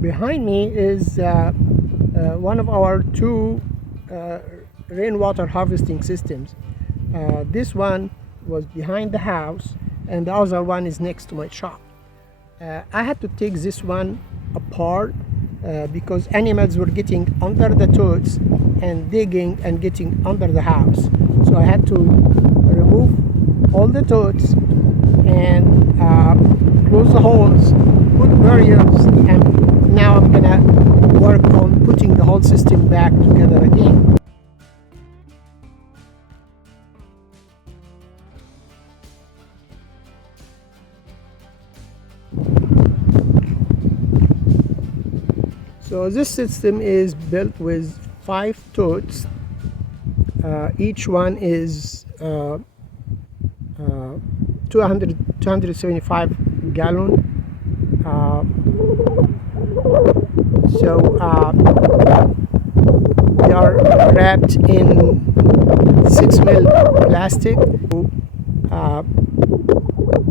Behind me is one of our two rainwater harvesting systems. This one was behind the house and the other one is next to my shop. I had to take this one apart because animals were getting under the totes and digging and getting under the house. So I had to remove all the totes and close the holes, put barriers, and now I'm gonna work on putting the whole system back together again. So this system is built with 5 totes. Each one is 275 gallon. They are wrapped in 6 mil plastic.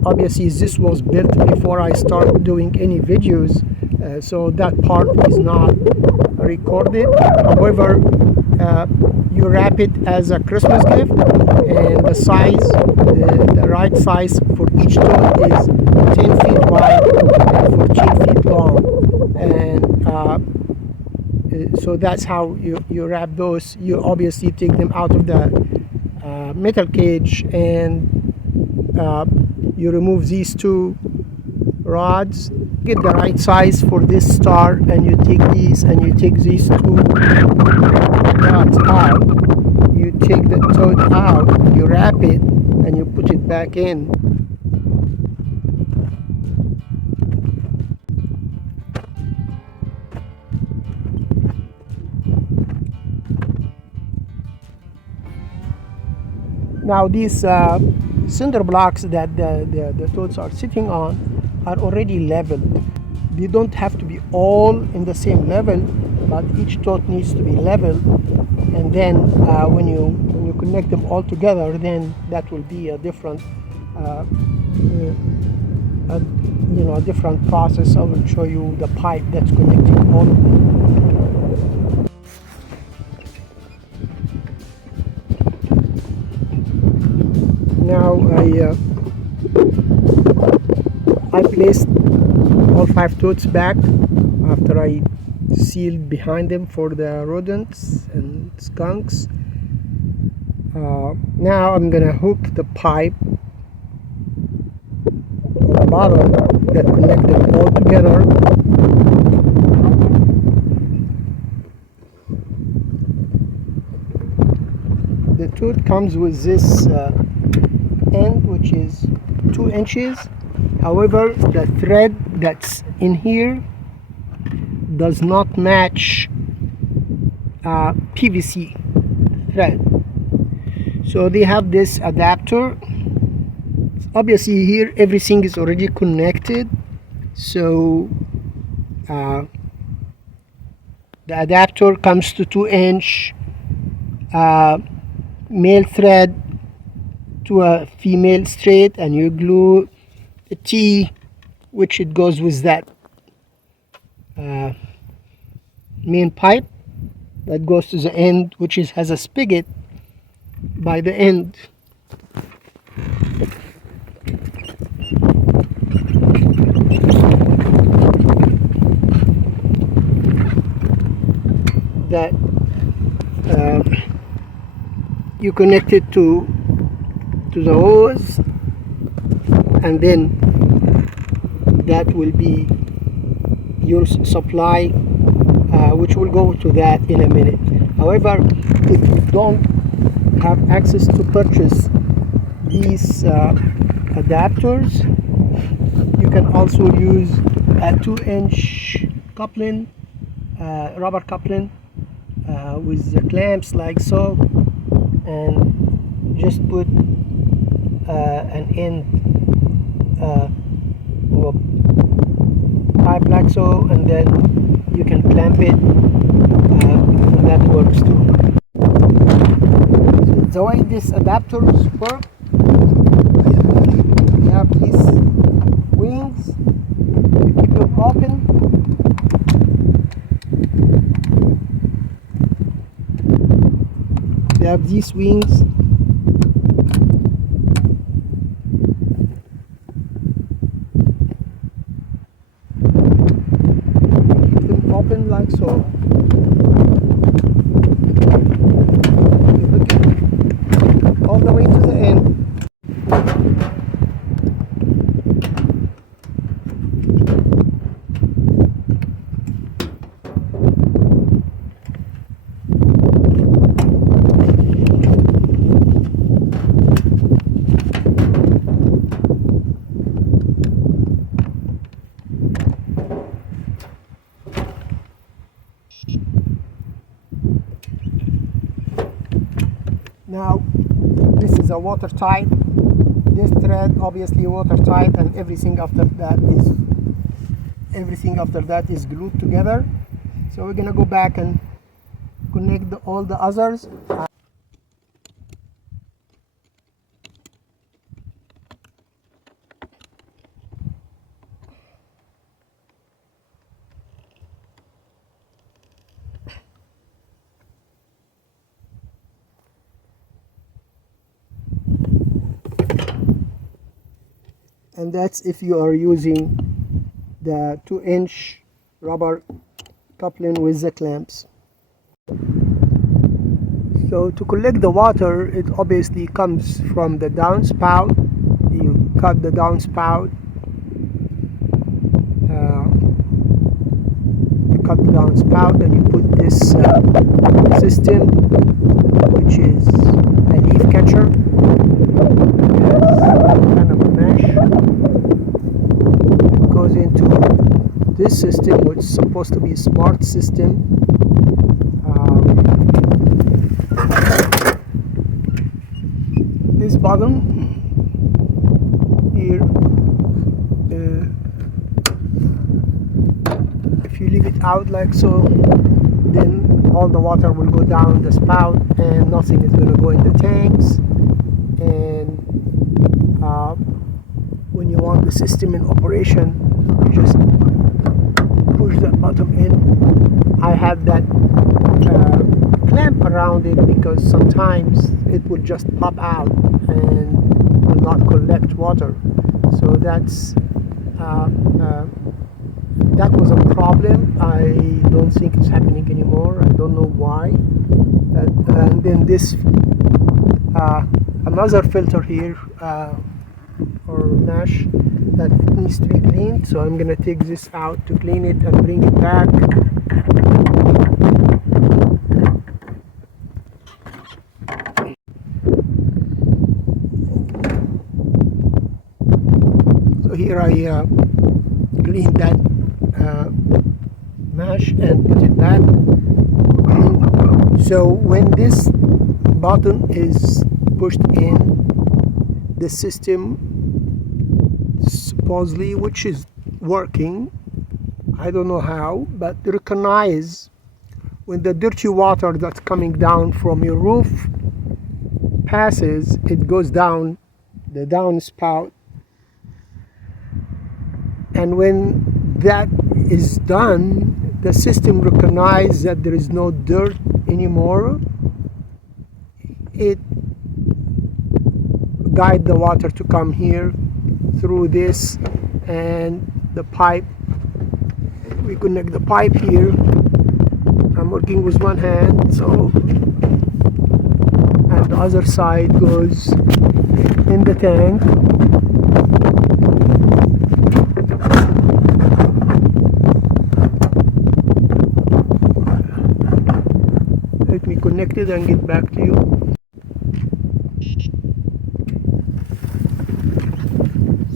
Obviously this was built before I started doing any videos, so that part is not recorded. However, you wrap it as a Christmas gift, and the size, the right size for each tote is 10 feet wide and 14 feet long, and so that's how you wrap those. You obviously take them out of the metal cage, and you remove these 2 rods, get the right size for this star, and you take these and you take these 2 rods out. You take the tote out, you wrap it, and you put it back in. Now these cinder blocks that the totes are sitting on are already leveled. They don't have to be all in the same level, but each tote needs to be leveled, and then when you connect them all together, then that will be a different a different process. I will show you the pipe that's connecting all of them. Now I placed all 5 totes back after I sealed behind them for the rodents and skunks. Now I'm gonna hook the pipe on the bottom that connect them all together. The tote comes with this end, which is 2 inches. However, the thread that's in here does not match PVC thread, so they have this adapter. Obviously here everything is already connected, so the adapter comes to 2-inch male thread to a female straight, and you glue a T which it goes with that main pipe that goes to the end, which has a spigot by the end. That you connect it to the hose, and then that will be your supply, which will go to that in a minute. However, if you don't have access to purchase these adapters, you can also use a 2-inch coupling, rubber coupling with the clamps like so, and just put an end pipe like so, and then you can clamp it, and that works too. The way these adapters work, you have these wings, you keep them open, have these wings. Keep them open like so. All the way to the end. Now this is a watertight. This thread obviously watertight, and everything after that is glued together. So we're gonna go back and connect all the others. And that's if you are using the 2-inch rubber coupling with the clamps. So to collect the water, it obviously comes from the downspout. You cut the downspout. And you put this system, which is a leaf catcher. It's kind of a mesh. It goes into this system, which is supposed to be a smart system. This bottom here, if you leave it out like so, then all the water will go down the spout and nothing is going to go in the tanks. And when you want the system in operation, you just push that bottom in. I have that clamp around it because sometimes it will just pop out and will not collect water. So that was a problem. I don't think it's happening anymore. I don't know why. And then this another filter here or mesh that needs to be cleaned. So I'm gonna take this out to clean it and bring it back. So here I clean that mesh and put it back. So when this button is pushed in, the system supposedly, which is working, I don't know how, but recognize when the dirty water that's coming down from your roof passes, it goes down the downspout. And when that is done, the system recognizes that there is no dirt anymore. It guides the water to come here through this, and the pipe, we connect the pipe here. I'm working with one hand, so, and the other side goes in the tank. Let me connect it and get back to you.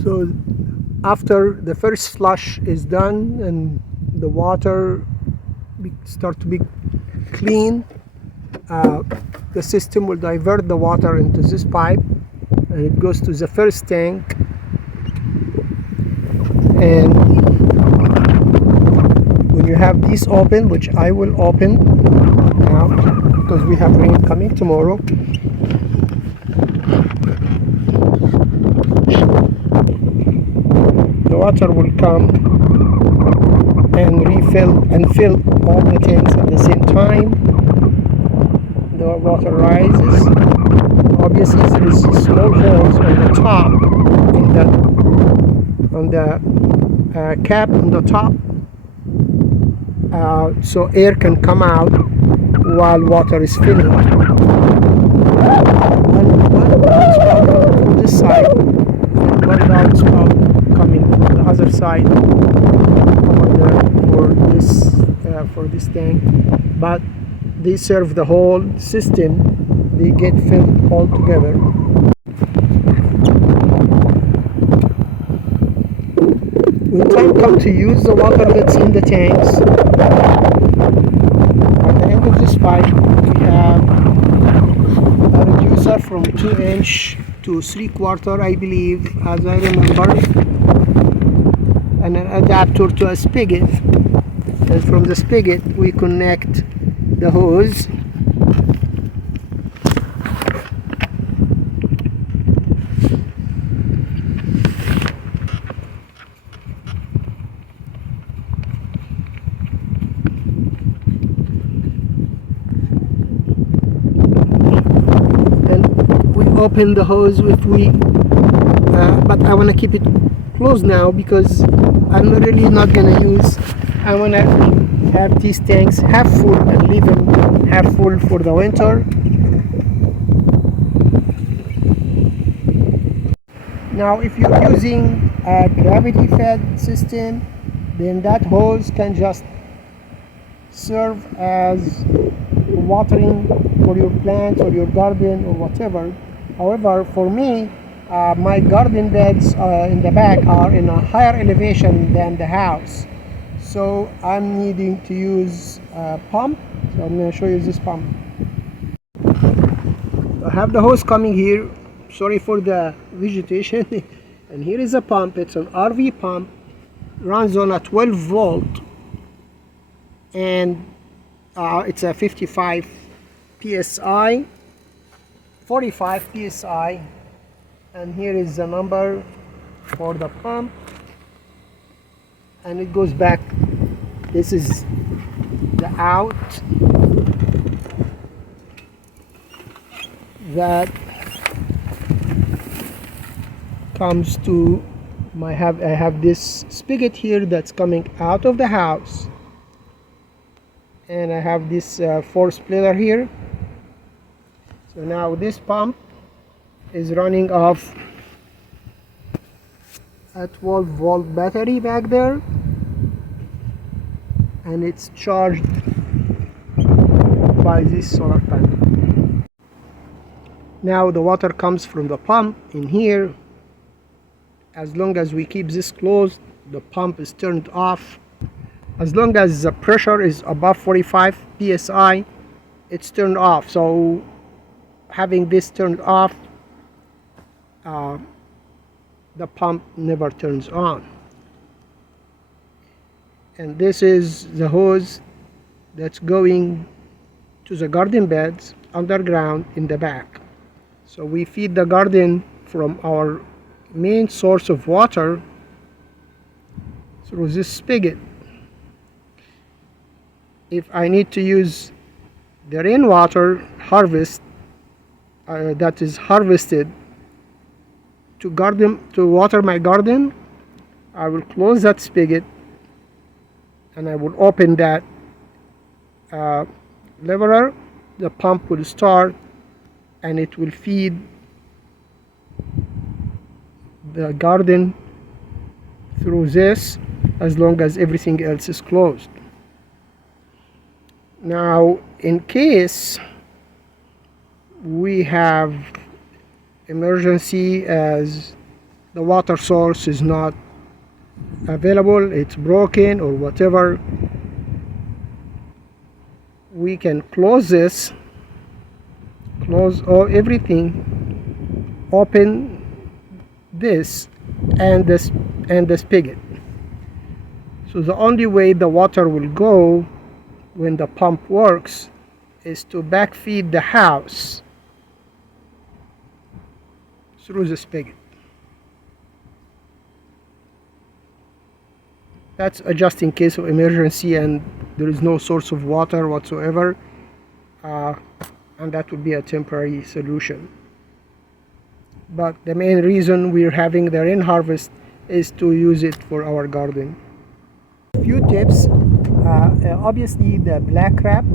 So after the first flush is done and the water start to be clean, the system will divert the water into this pipe and it goes to the first tank. And when you have these open, which I will open now because we have rain coming tomorrow, the water will come and refill and fill all the tanks at the same time. the water rises. Obviously there is small holes on the top, on the cap on the top, so air can come out while water is filling. One downspout coming from this side, and one downspout coming from the other side for this tank. But they serve the whole system. They get filled all together. When time comes to use the water that's in the tanks, at the end of this pipe we have a reducer from 2" to 3/4, I believe, as I remember, and an adapter to a spigot, and from the spigot we connect the hose. Open the hose if we but I want to keep it closed now because I'm really not gonna use. I want to have these tanks half full and leave them half full for the winter. Now if you're using a gravity fed system, then that hose can just serve as watering for your plants or your garden or whatever. However, for me, my garden beds in the back are in a higher elevation than the house, so I'm needing to use a pump. So I'm going to show you this pump. I have the hose coming here. Sorry for the vegetation. And here is a pump. It's an RV pump, runs on a 12 volt, and it's a 55 psi, 45 psi, and here is the number for the pump, and it goes back. This is the out that comes to my I have this spigot here that's coming out of the house, and I have this 4 splitter here. So now this pump is running off a 12 volt battery back there, and it's charged by this solar panel. Now the water comes from the pump in here. As long as we keep this closed, the pump is turned off. As long as the pressure is above 45 psi, it's turned off. So having this turned off, the pump never turns on. And this is the hose that's going to the garden beds underground in the back. So we feed the garden from our main source of water through this spigot. If I need to use the rainwater harvest that is harvested to water my garden, I will close that spigot and I will open that lever. The pump will start and it will feed the garden through this, as long as everything else is closed. Now, in case we have emergency, as the water source is not available, it's broken or whatever, we can close this, close everything, open this and the spigot. So the only way the water will go when the pump works is to backfeed the house through the spigot. That's just in case of emergency and there is no source of water whatsoever. I'm and that would be a temporary solution. But the main reason we're having the rain harvest is to use it for our garden. A few tips. Obviously the black crab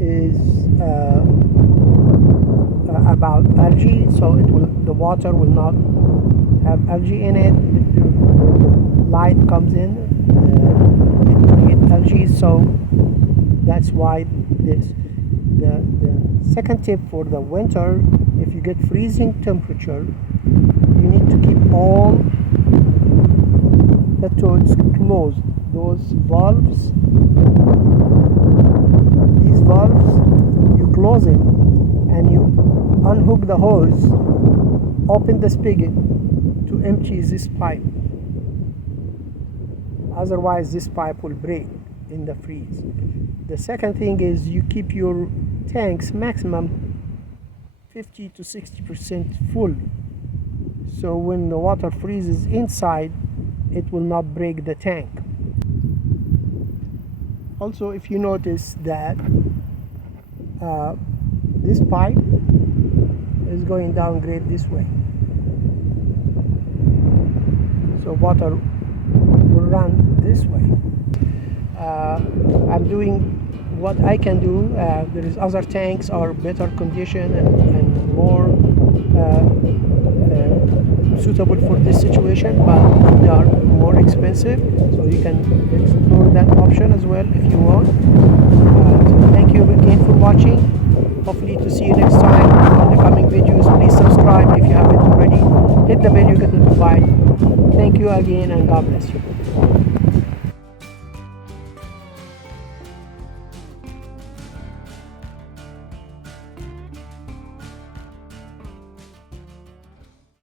is about algae, so the water will not have algae in it. When the light comes in, it will get algae, so that's why this. The second tip for the winter, if you get freezing temperature, you need to keep all the toads closed. Those valves, these valves, you close them and you unhook the hose, open the spigot to empty this pipe. Otherwise this pipe will break in the freeze. The second thing is you keep your tanks maximum 50 to 60% full, so when the water freezes inside it will not break the tank. Also, if you notice that this pipe is going down grade this way, so water will run this way. I'm doing what I can do. There is other tanks are better condition and more suitable for this situation, but they are more expensive, so you can explore that option as well if you want. So thank you again for watching. Hopefully to see you next time in the coming videos. Please subscribe if you haven't already. Hit the bell, you get notified. Thank you again and God bless you.